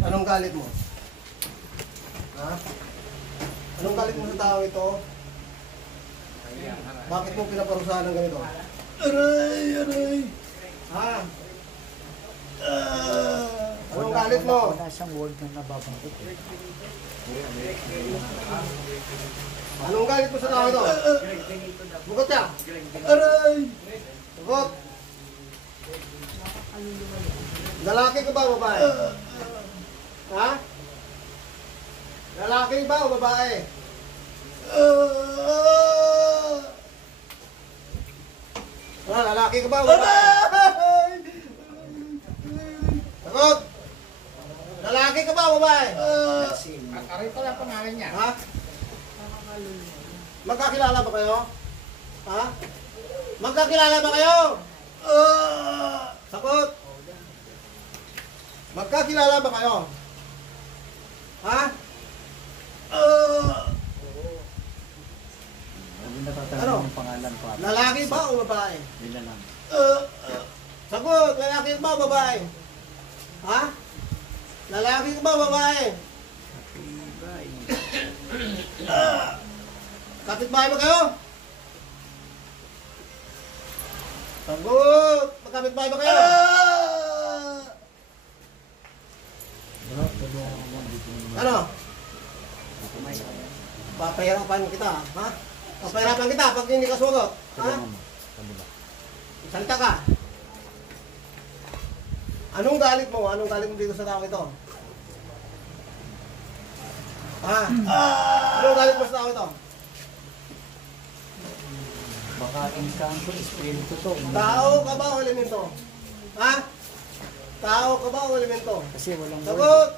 Anong galit mo? Ha? Anong galit mo sa tao ito? Bakit mo pinaparusahan ng ganito? Aray! Aray! Ha? Anong galit mo? Wala siyang word na nababanggit. Anong galit mo sa tao ito? Bugot siya! Aray! Bugot! Lalaki ka ba o babae? Ha? Lalaki ba o babae? Lalaki ka ba o babae? Sagot! Lalaki ka ba o babae? Aray pala pangalan niya. Ha? Magkakilala ba kayo? Ha? Magkakilala ba kayo? Sagot! Magkakilala ba kayo? Ha? Hindi natatanong Ano? yung pangalan pa. Lalaki ba o babae? Nila lang. Sagot! Lalaki ba o babae? Ha? Lalaki ba o babae? Kapitbahay ba kayo? Sagot! Magkapitbahay ba kayo? Ano? Papahirapan kita, ha? Papahirapan kita pag hindi ka sumagot, ha? Salita ka. Anong galit mo? Anong galit mo dito sa tao ito? Ha? Anong galit mo sa tao ito? Baka encanto, espiritu to. Tao ka ba o elemento? Ha? Tao ka ba o elemento? Kasi walang word. Sagot!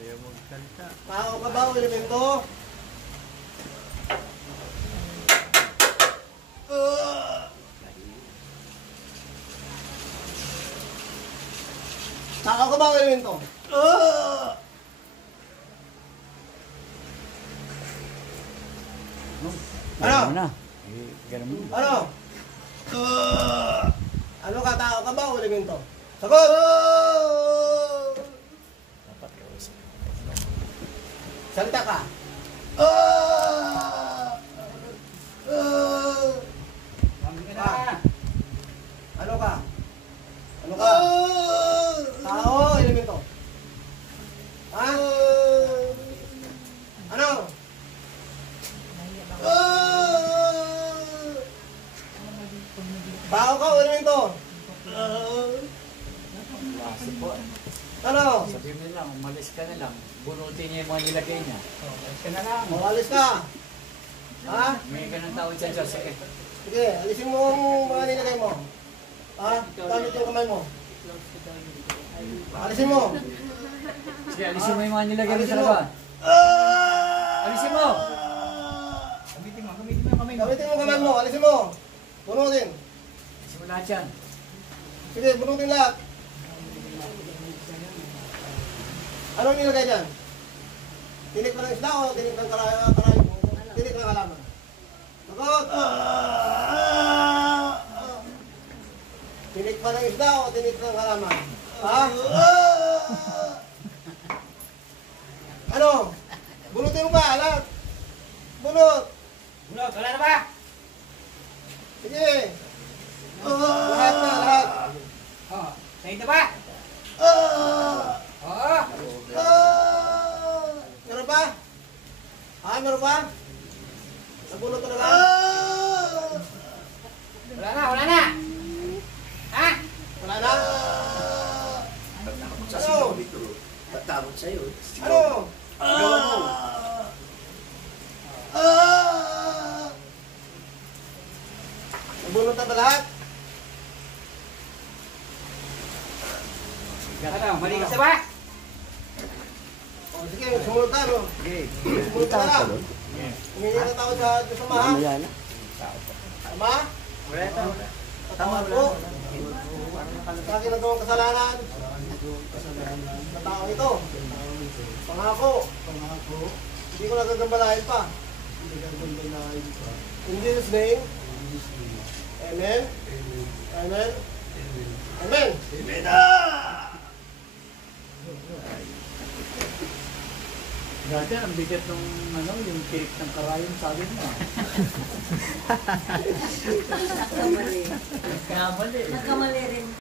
Ayaw magsalita. Tao ka ba o elemento? Tao ka ba o elemento? Ano? Ano na? Eh, ganun mo. Ano? Ano ka? Tao ka ba o elemento? Sagot! Dapat kausap. Salita ka. Ano ka? Ano ka? Tao o elemento? Ha? Ano? Tao ka o elemento? Kasi po, Ano? sabihin mo lang, umalis ka na lang. Bunutin niya yung mga nilagay niya. Umalis ka na lang. Mawalis ka. Ha? May ganang tao dyan siya. Sige. Sige, alisin mo ang mga nilagay mo. Ha? Gamit yung kamay mo. Alisin mo. Sige, alisin mo yung mga nilagay mo Alisin sa mo. laban. Alisin mo! Gamitin mo yung kamay mo. Gamitin mo ang kamay mo. Alisin mo. Bunutin. Alisin mo lahat yan. Sige, bunutin lahat. Anong nilagay dyan? Tinik pa ng isda o tinik ng karayo? Tinik ng halaman. Sagot! Tinik pa ng isda o tinik ng halaman? Ha? Ano? Bunutin mo ba? Lahat? Bunot! Bunot, wala na ba? Sige! Lahat na, lahat! Oo. Sa'yo na ba? Oo. Meron pa? Ha? Meron pa? Nabunot na lang? Wala na, wala na! Ha? Wala na? Ano? Tatakot sa'yo. Ano? Gawa mo. Nabunot na ba lahat? Ano, mali ka sa ba? O sige, sumunod na, no? Okay. Sumunod ka na. Humingi na tao sa sama, ha? Sama? Tama po. Sa akin nagawang kasalanan. Sa tao ito. Pangako. Hindi ko nagagambalahin pa. In Jesus' name. Amen. Amen. Amen. Amen. Dati, ang bigat ng ano, yung cake ng karayom, sabi mo. Nagkamali. Kamali. Nagkamali rin.